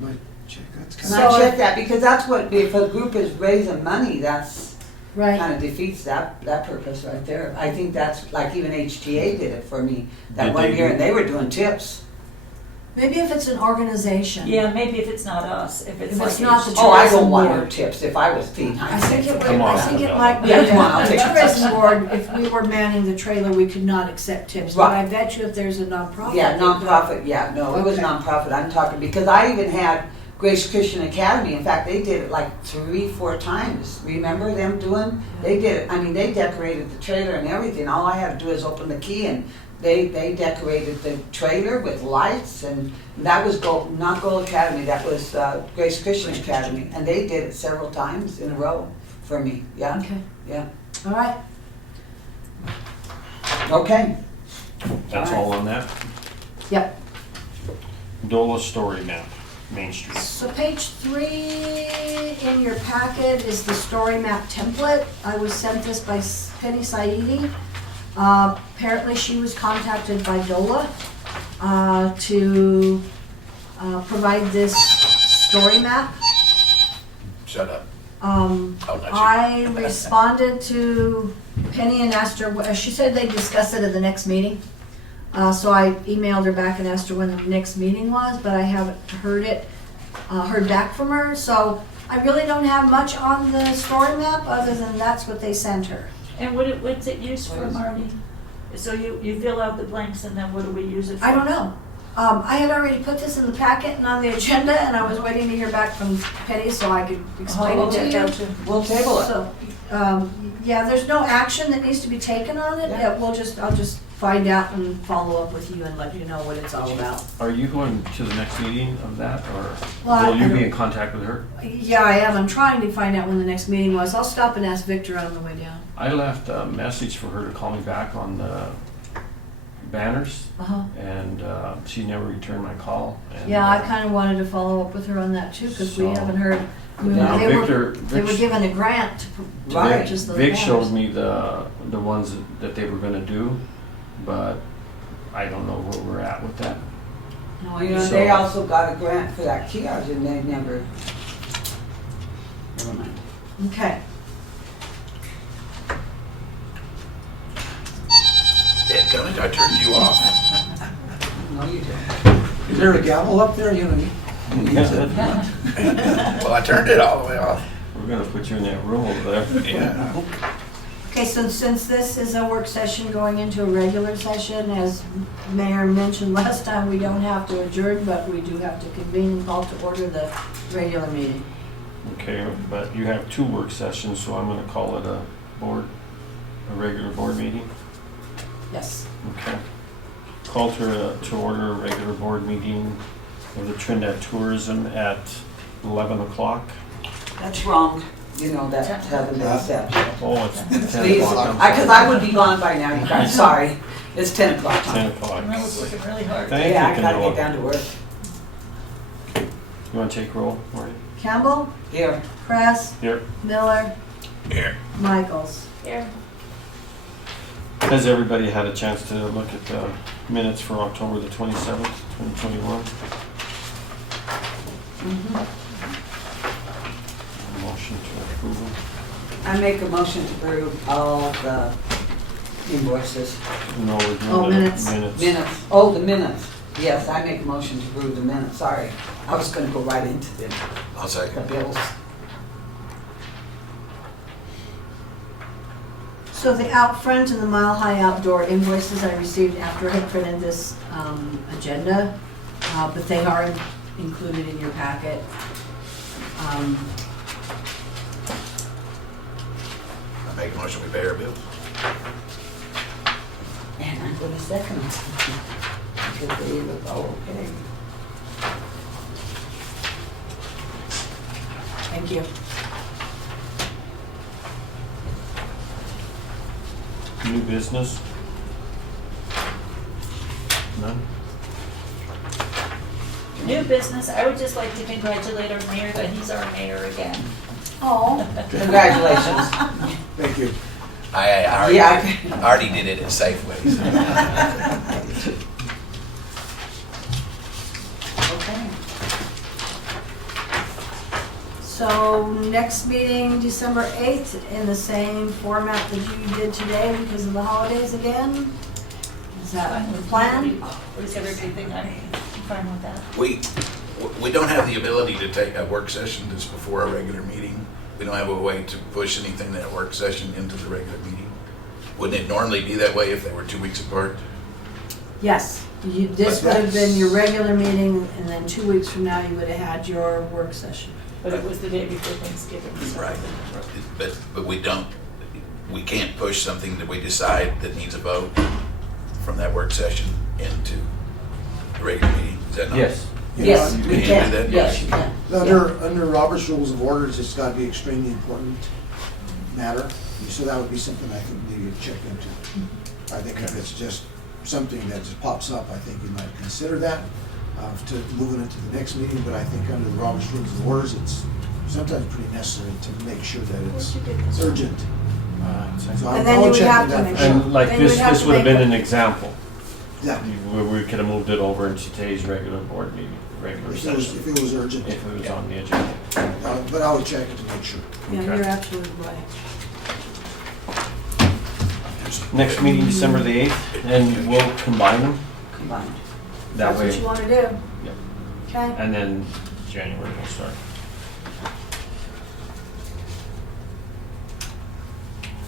Might check, that's And kind I So- checked that, because that's what, if a group is raising money, that's Right. kind of defeats that purpose right there. I think that's, like even HTA did it for me that Did one they year, do- and they were doing tips. Maybe if it's an organization. Yeah, maybe if it's not us, if it's If like. it's not the Oh, I tourism don't want no board. tips if I was Pete. I think it would, Come on, I think it Annabelle. might be Yeah, come on, I'll the take it. tourism board, if we were manning the trailer, we could not accept tips. But I Right. bet you if there's a nonprofit. Yeah, they could. nonprofit, yeah, no, it was Okay. nonprofit, I'm talking, because I even had Grace Christian Academy, in fact, they did it like 3-4 times, remember them doing? They did it, I mean, they decorated the trailer and everything, all I had to do is open the key and they decorated the trailer with lights, and that was not Gold Academy, that was Grace Christian Academy, and they did it several times in a row for me, yeah, Okay, yeah, all right. okay. That's all on that? Yep. DOLA story map, Main Street. So page 3 in your packet is the story map template. I was sent this by Penny Saidi. Apparently she was contacted by DOLA to provide this story map. Shut up. Um, I'll let you. I responded to Penny and asked her, she said they'd discuss it at the next meeting. So I emailed her back and asked her when the next meeting was, but I haven't heard back from her. So I really don't have much on the story map other than that's what they sent her. And what's it used for, Marty? So you fill out the blanks and then what do we use it for? I don't know. I had already put this in the packet and on the agenda, and I was waiting to hear back from Penny so I could explain it to you. We'll table it. So, yeah, there's no action that needs to be taken on it. Yeah. Yeah, I'll just find out and follow up with you and let you know what it's all about. Are you going to the next meeting of that, or Well, will you I be don't- in contact with her? Yeah, I am. I'm trying to find out when the next meeting was. I'll stop and ask Victor on the way down. I left a message for her to call me back on the banners, Uh-huh. and she never returned my call. And, Yeah, I kind of wanted to follow up with her on that too, because we So- haven't heard. Now, They were Victor, given a grant to Right. purchase those Vic banners. showed me the ones that they were gonna do, but I don't know where we're at with that. No You idea. know, So- they also got a grant for that kiosk and they never mind. Okay. Dadgummit, I turned you off. No, you didn't. Is there a gavel up there, you know? Well, I turned it all the way off. We're gonna put you in that room over there. Yeah. Okay, so since this is a work session going into a regular session, as Mayor mentioned last time, we don't have to adjourn, but we do have to convene and call to order the regular meeting. Okay, but you have 2 work sessions, so I'm gonna call it a regular board meeting. Yes. Okay. Call to order a regular board meeting of the Trinidad Tourism at 11 o'clock. That's wrong. You know, that hasn't been said. Oh, it's 10 Please, o'clock. I'm because sorry. I would be gone by now, you guys, sorry. It's 10 o'clock. 10 o'clock. I was working really hard. Thank Yeah, you, I gotta Camilla. get down to work. You wanna take roll, Marty? Campbell, Here. Kress, Here. Miller, Here. Michaels. Here. Has everybody had a chance to look at the minutes for October the 27th, 2021? Motion to approve them. I make a motion to approve all the invoices. No, we're Oh, doing the minutes. Minutes. Oh, the minutes. Yes, I make a motion to approve the minutes, sorry. I was gonna go right into the I'll second. bills. So the out front and the Mile High Outdoor invoices I received after I printed this agenda, but they are included in your packet. I make a motion, we pay our bills. And I'm gonna second it. Because they look all okay. Thank you. New business? None? New business, I would just like to congratulate our mayor that he's our mayor again. Oh. Congratulations. Thank you. I already, Yeah. I already did it at Safeway. So. Okay. So next meeting, December 8th, in the same format that you did today because of the holidays again? Is that the plan? Is everything, I'm fine with that. We don't have the ability to take a work session just before a regular meeting. We don't have a way to push anything that work session into the regular meeting. Wouldn't it normally be that way if they were 2 weeks apart? Yes. This would have been your regular meeting, and then 2 weeks from now, you would have had your work session. But it was the day before Thanksgiving. so- Right. But we can't push something that we decide that needs a vote from that work session into the regular meeting. Is that not? Yes. Yes, You we can't can. do that? Yes, you can. Under Robert's Rules of Orders, it's gotta be extremely important matter, so that would be something I think maybe you'd check into. I think if it's just something that just pops up, I think you might consider that, to moving it to the next meeting, but I think under the Robert's Rules of Orders, it's sometimes pretty necessary to make sure that it's urgent. So I And then you would would check have into to that make for sure. sure. And like Then you this, would have this to would have make been it- an example. Yeah, Where we could have moved it over into today's regular board meeting, regular if it was urgent, if it was on the agenda. but I would check it to make sure. Yeah, Okay. you're absolutely right. Next meeting, December the 8th, and we'll combine them Combined. that That's what you way. want to do. Yep. Okay. And then January we'll start.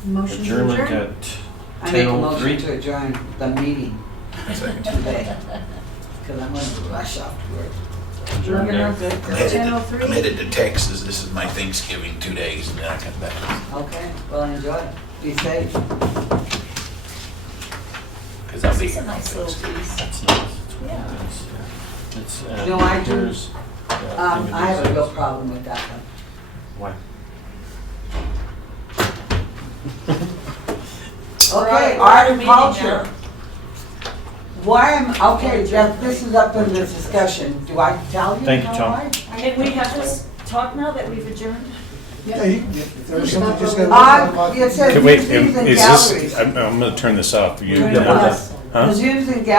Motion to Adjournment adjourn. at I make a motion 10:03. to adjourn the meeting Second. today. Because I'm gonna rush off to work. Adjourn You're there. good. I'm headed to- 10:03? I'm headed to Texas. This is my Thanksgiving 2 days, and then I come back. Okay, well, enjoy. Be safe. Because I'll be This is here a on nice little Thanksgiving. piece. That's nice. Yeah. It's, No, I do. there's, I have a real problem with that one. Why? Okay, We're art at a and meeting culture. now. Why am, okay, Jeff, this is up in this discussion. Do I tell you? Thank you, how Tom. why? Can we have this talk now that we've adjourned? Yeah, if there's something just gotta. It says Okay, wait, museums and is galleries. this, I'm gonna turn this off. You- Turn it off. Huh? Museums and galleries